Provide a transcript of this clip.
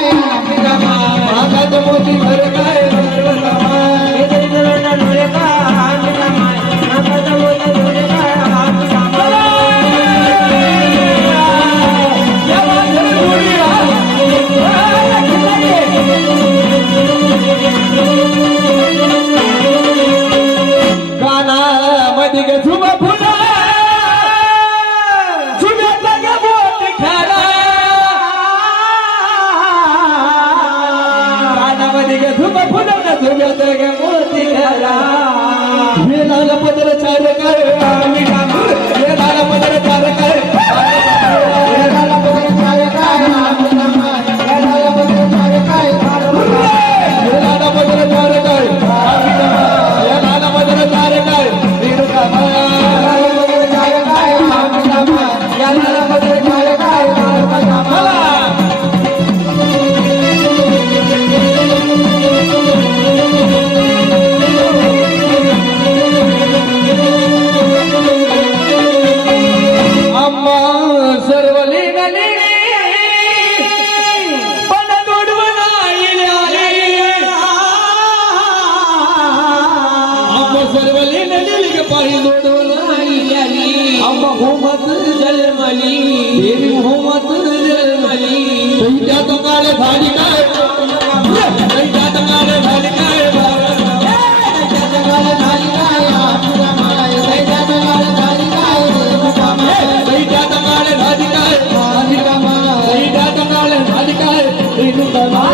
i Ay, ದುರ್ಗದಗೆ ಮೂರ್ತಿಗಳ ಚಾರಕರು पाळी जोडून आई आली आंबा होमत जलमली देवी होमत जलमली तुमच्या तो काळे झाली काय तुमच्या तो काळे झाली काय Bye.